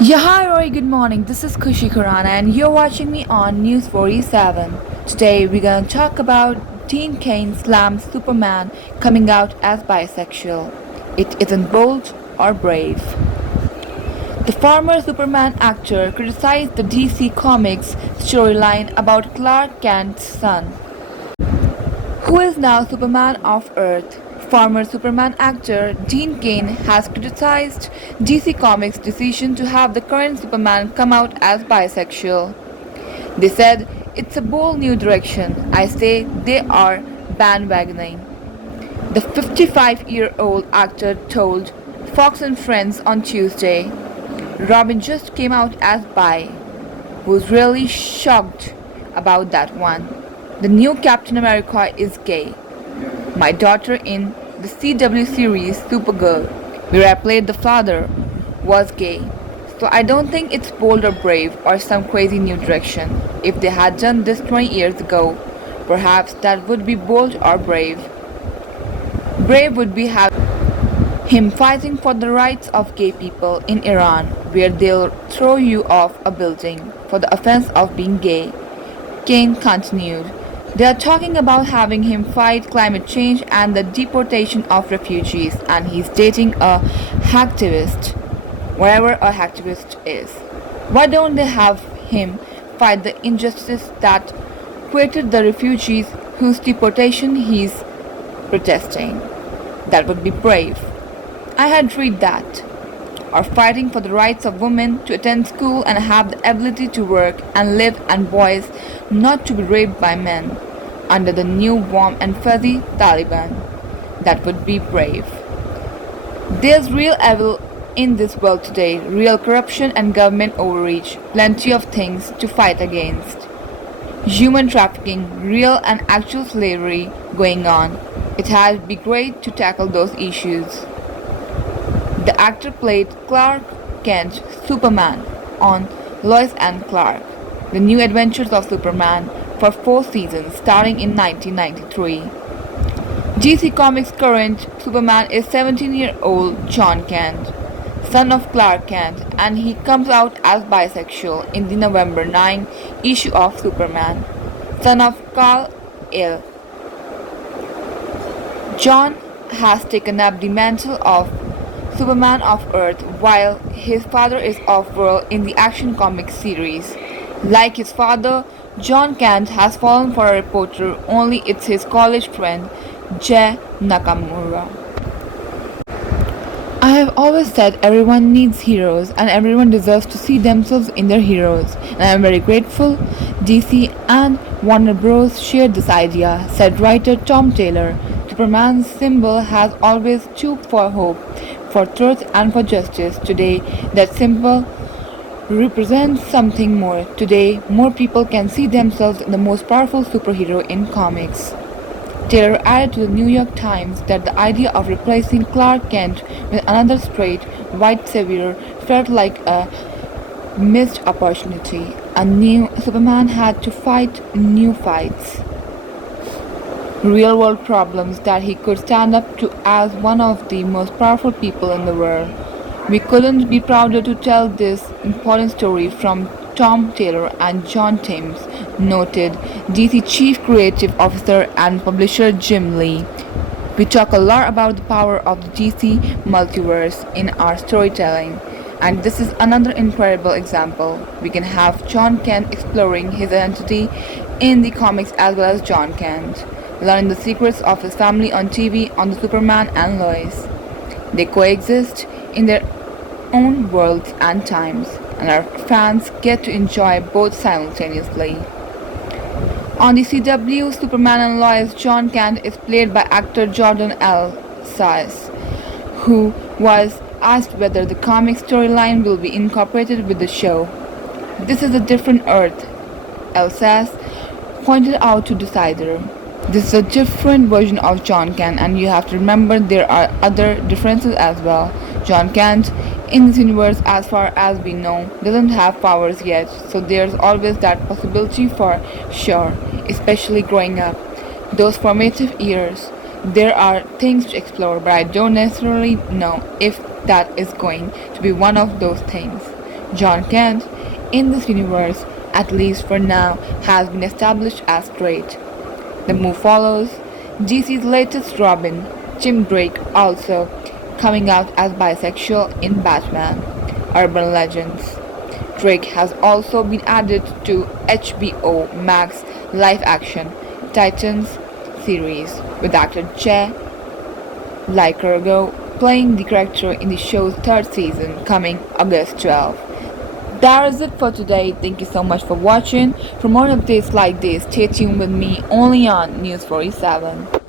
Yeah, hi Roy, good morning. This is Kushi Khurana and you're watching me on News 47. Today we're gonna talk about Dean Cain slams Superman coming out as bisexual. It isn't bold or brave. The former Superman actor criticized the DC Comics storyline about Clark Kent's son, who is now Superman of Earth. Former Superman actor Dean Cain has criticized DC Comics' decision to have the current Superman come out as bisexual. They said it's a bold new direction. I say they are bandwagoning. The 55-year-old actor told Fox and Friends on Tuesday, Robin just came out as bi. Was really shocked about that one. The new Captain America is gay. My daughter in the CW series Supergirl, where I played the father, was gay. So I don't think it's bold or brave or some crazy new direction. If they had done this 20 years ago, perhaps that would be bold or brave. Brave would be having him fighting for the rights of gay people in Iran, where they'll throw you off a building for the offense of being gay. Kane continued. They are talking about having him fight climate change and the deportation of refugees, and he's dating a hacktivist, wherever a hacktivist is. Why don't they have him fight the injustice that created the refugees whose deportation he's protesting? That would be brave. I had read that. Or fighting for the rights of women to attend school and have the ability to work and live, and boys not to be raped by men under the new warm and fuzzy Taliban. That would be brave. There's real evil in this world today, real corruption and government overreach, plenty of things to fight against. Human trafficking, real and actual slavery going on. It had be great to tackle those issues. The actor played Clark Kent, Superman, on Lois and Clark: The New Adventures of Superman for 4 seasons starting in 1993. DC Comics' current Superman is 17-year-old John Kent, son of Clark Kent, and he comes out as bisexual in the November 9 issue of Superman, son of Kal-El. John has taken up the mantle of Superman of Earth while his father is off-world in the Action Comics series. Like his father, John Kent has fallen for a reporter, only it's his college friend, Jay Nakamura. I have always said everyone needs heroes and everyone deserves to see themselves in their heroes, and I am very grateful DC and Warner Bros. Shared this idea, said writer Tom Taylor. Superman's symbol has always stood for hope, for truth, and for justice. Today, that symbol represents something more. Today, more people can see themselves in the most powerful superhero in comics. Taylor added to the New York Times that the idea of replacing Clark Kent with another straight, white savior felt like a missed opportunity. A new Superman had to fight new fights, real world problems that he could stand up to as one of the most powerful people in the world. We couldn't be prouder to tell this important story from Tom Taylor and John Timms, noted DC Chief Creative Officer and publisher Jim Lee. We talk a lot about the power of the DC multiverse in our storytelling, and this is another incredible example. We can have John Kent exploring his identity in the comics as well as John Kent, learning the secrets of his family on TV on the Superman and Lois. They coexist in their own worlds and times, and our fans get to enjoy both simultaneously. On the CW, Superman and Lois, John Kent is played by actor Jordan L. Sayers, who was asked whether the comic storyline will be incorporated with the show. This is a different Earth, L. Sayers pointed out to Decider. This is a different version of John Kent, and you have to remember there are other differences as well. John Kent, in this universe, as far as we know, doesn't have powers yet, so there's always that possibility for sure, especially growing up. Those formative years, there are things to explore, but I don't necessarily know if that is going to be one of those things. John Kent, in this universe, at least for now, has been established as straight. The move follows DC's latest Robin, Tim Drake, also coming out as bisexual in Batman: Urban Legends. Drake has also been added to HBO Max live-action Titans series, with actor Che Lycurgo playing the character in the show's third season coming August 12th. That is it for today. Thank you so much for watching. For more updates like this, stay tuned with me only on News 47.